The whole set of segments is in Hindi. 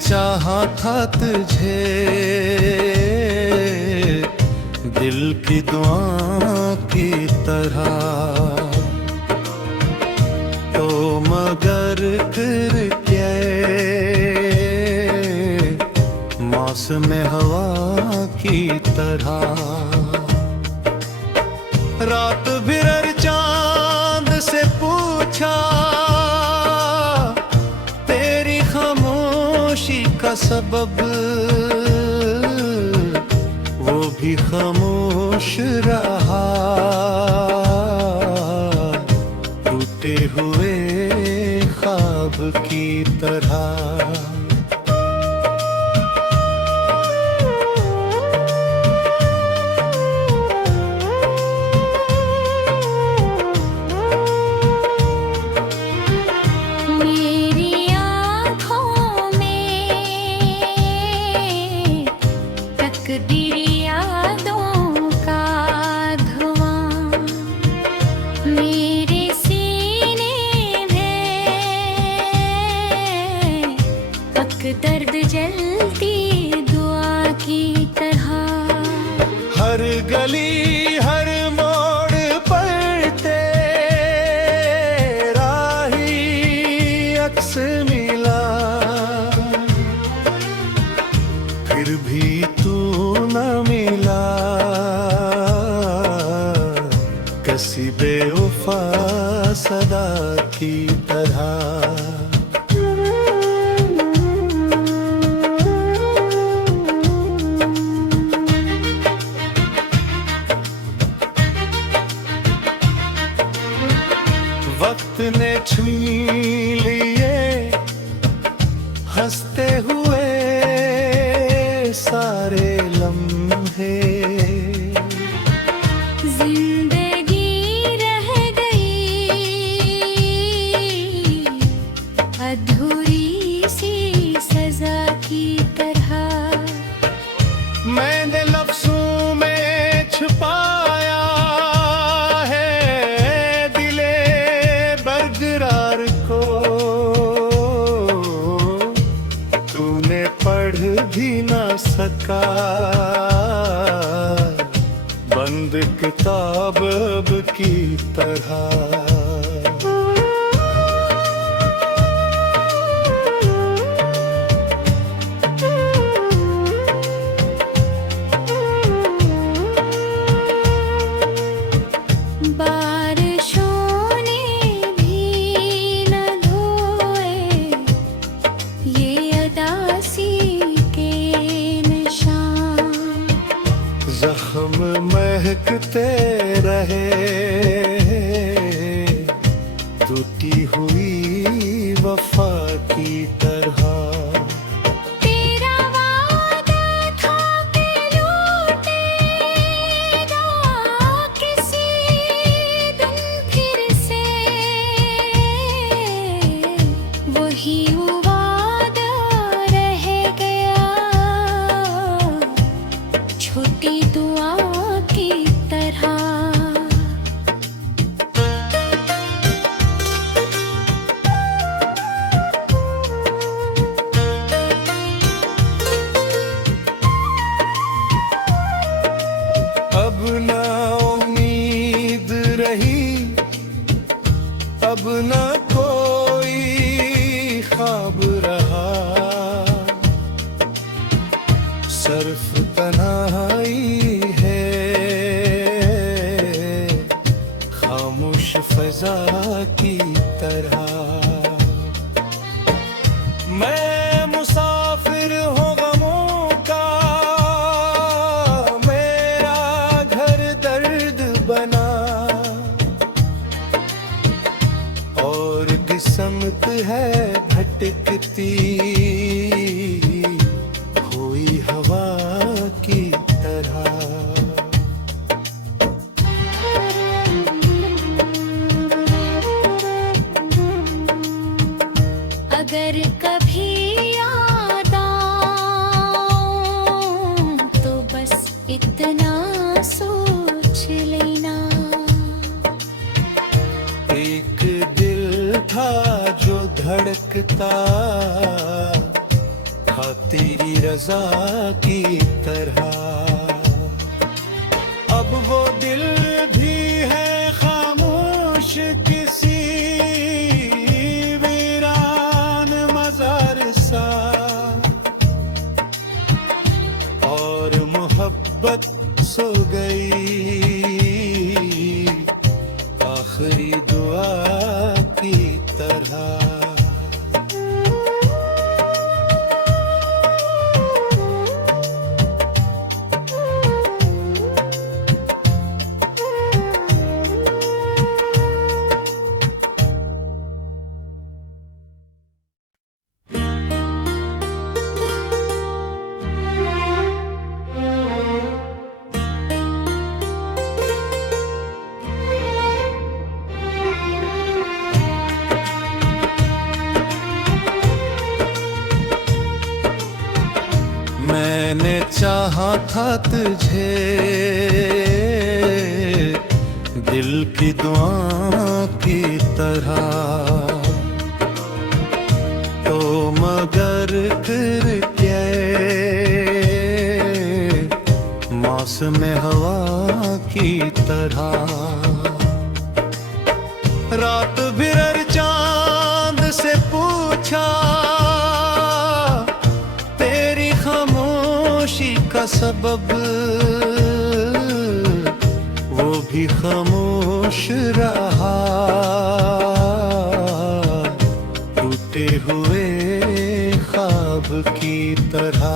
चाहा था तुझे दिल की दुआ की तरह, तो मगर फिर क्या मौसम हवा की तरह। रात भर चांद से पूछा तेरी खामोशी का सबब, वो भी खामोश रहा टूटे हुए ख्वाब की तरह। दर्द जलती दुआ की तरह, हर गली हर मोड़ पर तेरा ही अक्स मिला, फिर भी तू न मिला किसी बेवफा सदा की तरह। वक्त ने छीन लिए हंसते हुए सारे लम्हे, जिंदगी रह गई अधूरी सी सजा की तरह। मैंने लफ्जों में छुपाया पढ़ भी ना सका, बंद किताब की तरह। जख्म महकते रहे टूटी हुई वफा की तरह। तेरा वादा था कि लौटेगा किसी दिन फिर से, वही वादा रह गया छोटी दुआ की तरह। अब ना उम्मीद रही, अब ना कोई ख्वाब रहा, सिर्फ तन्हाई है खामोश फजा की तरह। मैं मुसाफिर हूँ गमों का, मेरा घर दर्द बना, और किस्मत है भटकती हुई हवा की तरह। अगर कभी याद आऊं तो बस इतना सोच लेना, एक दिल था जो धड़कता था तेरी रजा की तरह। अब वो दिल भी है खामोश किसी वीरान मजार सा, और मोहब्बत सो गई आखिरी दुआ की तरह। मैंने चाहा था तुझे दिल की दुआ की तरह, तो मगर फिर क्या मौसम हवा की तरह। रात भर चांद से पूछा का सबब, वो भी खामोश रहा टूटे हुए ख्वाब की तरह।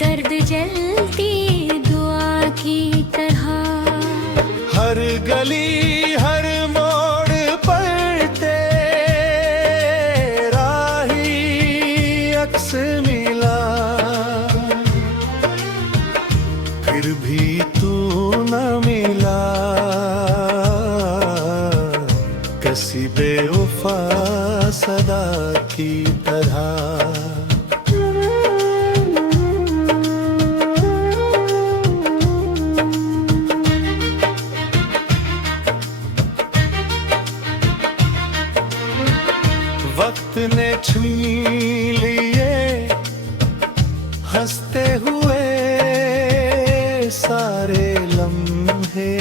दर्द जलती दुआ की तरह। हर गली हर मोड़ पर तेरा ही अक्स मिला, फिर भी तू न मिला किसी बेवफा सदा की तरह। वक्त ने छीन लिए हंसते हुए सारे लम्हे,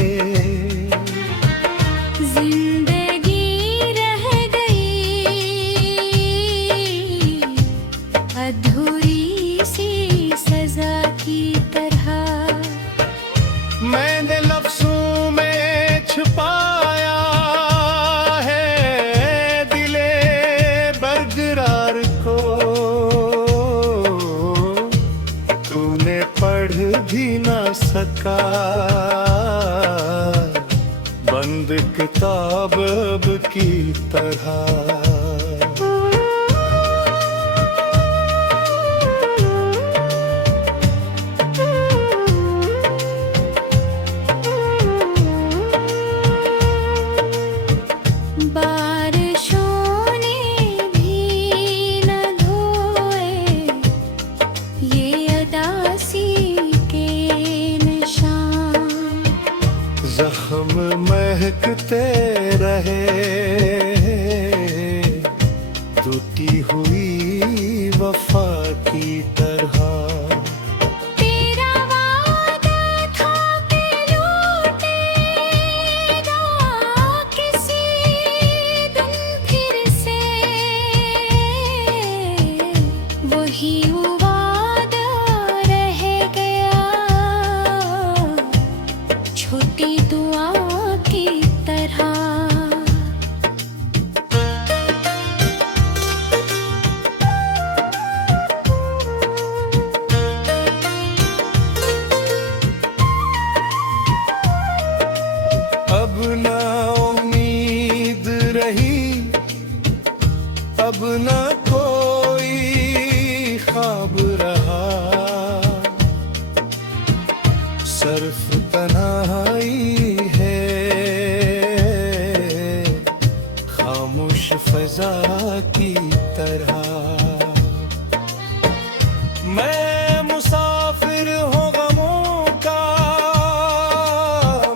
जिंदगी रह गई अधूरी सी सजा की तरह। मैंने लफ्जों में छुपाया भी ना सका, बंद किताब की तरह। जख्म महकते रहे टूटी हुई वफा की तरह। तेरा वादा था कि लौटेगा किसी दिन फिर से, वही वादा रह गया छोटी दुआ की तरह। अब ना उम्मीद रही, अब ना कोई रहा, सर्फ तन्हाई है, खामोश फजा की तरह। मैं मुसाफिर हूँ गमों का,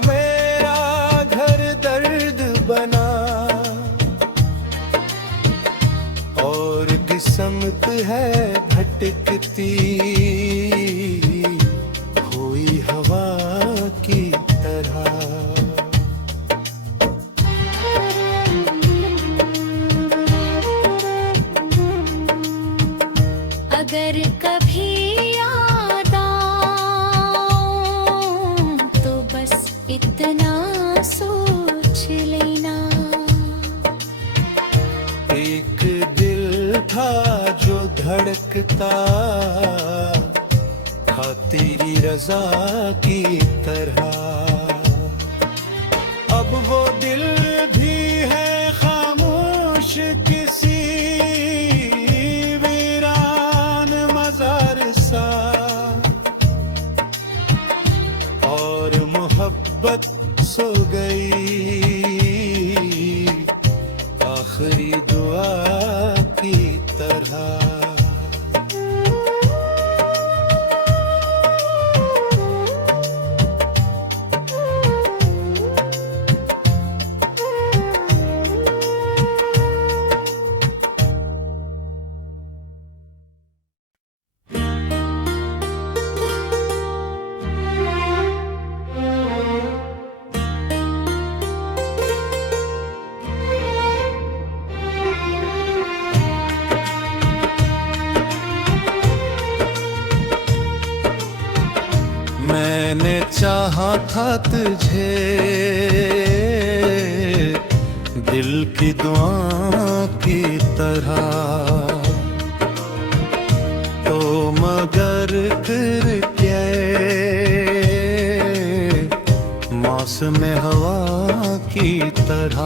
मेरा घर दर्द बना, और किस्मत है भटकती हुई हवा की तरह। अगर कभी याद आऊं तो बस इतना सोच लेना, एक दिल था जो धड़कता था तेरी रजा की तरह। अब वो दिल भी है खामोश किसी वीरान मजार सा, और मोहब्बत सो गई आखिरी दुआ की तरह। मैंने चाहा था तुझे दिल की दुआ की तरह, तो मगर फिर क्या मौसम हवा की तरह।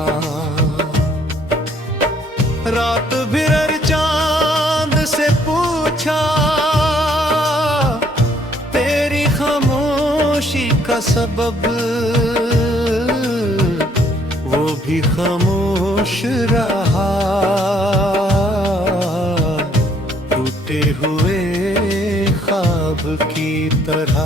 रात भर चांद से पूछा का सबब, वो भी खामोश रहा टूटे हुए ख्वाब की तरह।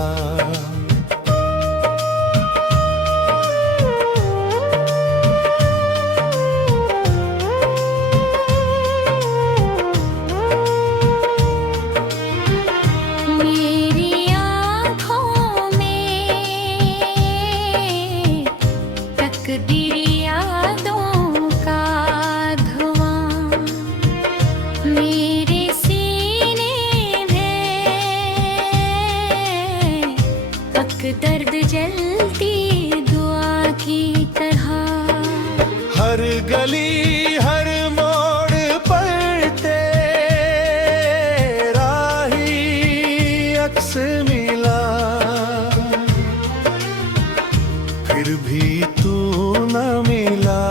दर्द जलती दुआ की तरह। हर गली हर मोड़ पर तेरा ही अक्स मिला, फिर भी तू न मिला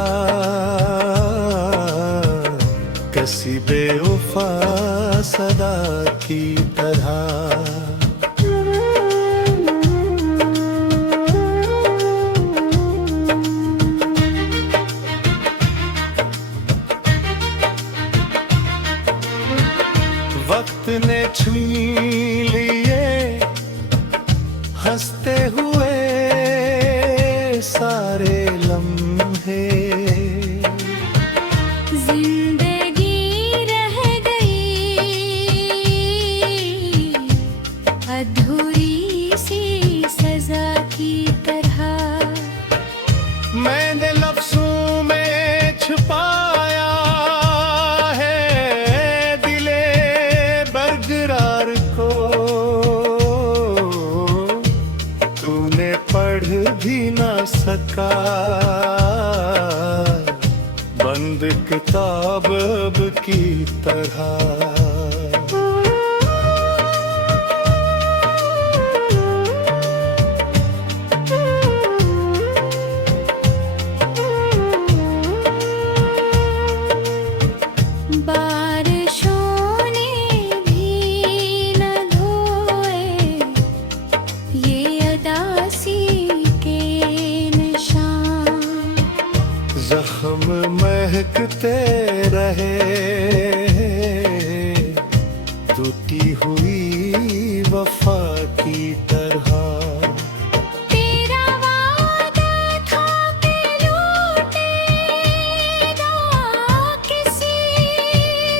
किसी बेवफा सदा की तरह। वक्त ने छीन लिए हंसते हुए सारे लम्हे, जिंदगी रह गई अधूरी सी सजा की तरह। मैंने लफ्जों में छुपाया भी ना सका, बंद किताब की तरह। बारिशों ने भी न टूटते रहे, टूटी हुई वफा की तरह। तेरा वादा था कि लौटेगा किसी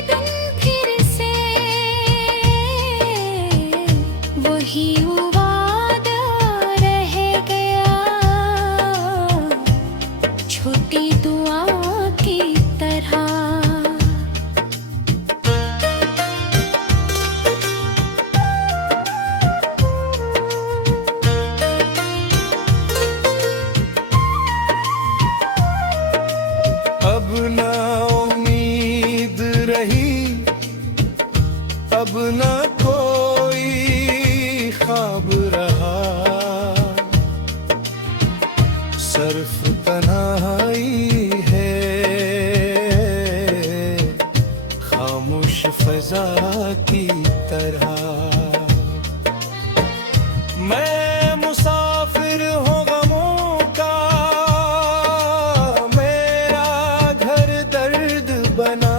दिन फिर से, वही वादा रह गया छोटी दुआ की तरह। अब ना उम्मीद रही, अब ना कोई ख्वाब रहा, सिर्फ तन्हाई है, खामोश फजा की तरह। मैं मुसाफिर हूँ गमों का, मेरा घर दर्द बना,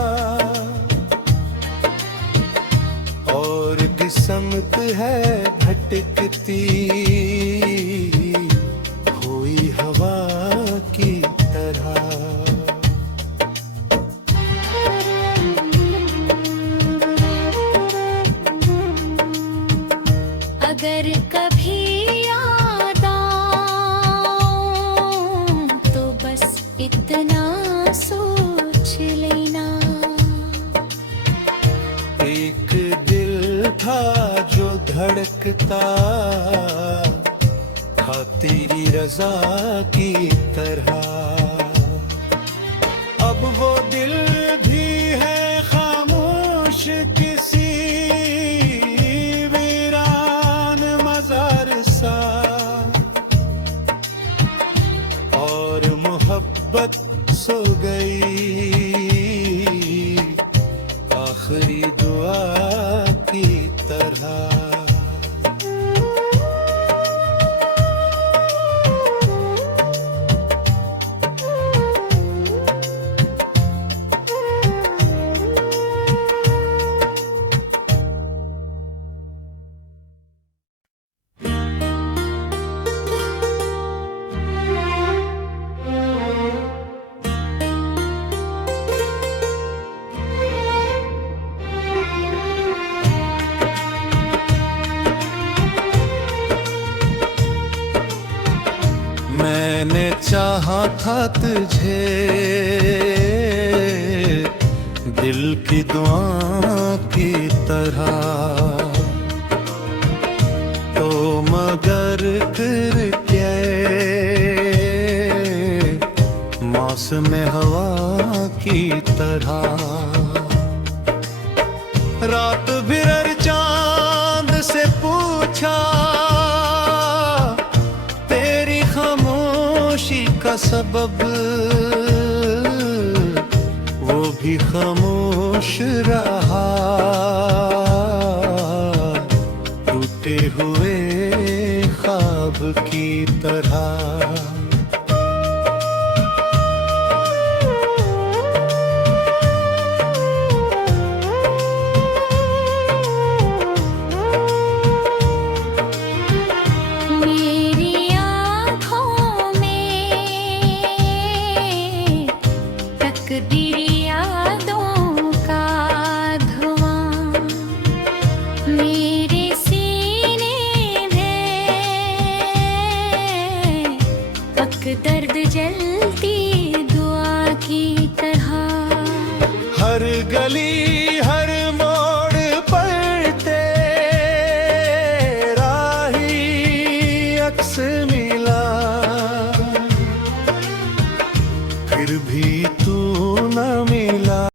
और किस्मत है भटकती हुई हवा की तरह। अगर कभी याद आऊं तो बस इतना सोच लेना, एक दिल था जो धड़कता था तेरी रजा की तरह। अब वो दिल भी है खामोश किसी वीरान मजार सा, और मोहब्बत सो गई आखिरी दुआ की तरह। मैंने चाहा था तुझे दिल की दुआ की तरह, तो मगर फिर क्या मौसम हवा की तरह। रात भर चांद से पूछा तेरी खामोशी का सबब, वो भी खामोश रहा टूटे हुए ख्वाब की तरह। मेरी आँखों में तकदीरी यादों का धुआं, मेरे सीने में तक दर्द जलती दुआ की तरह। हर गली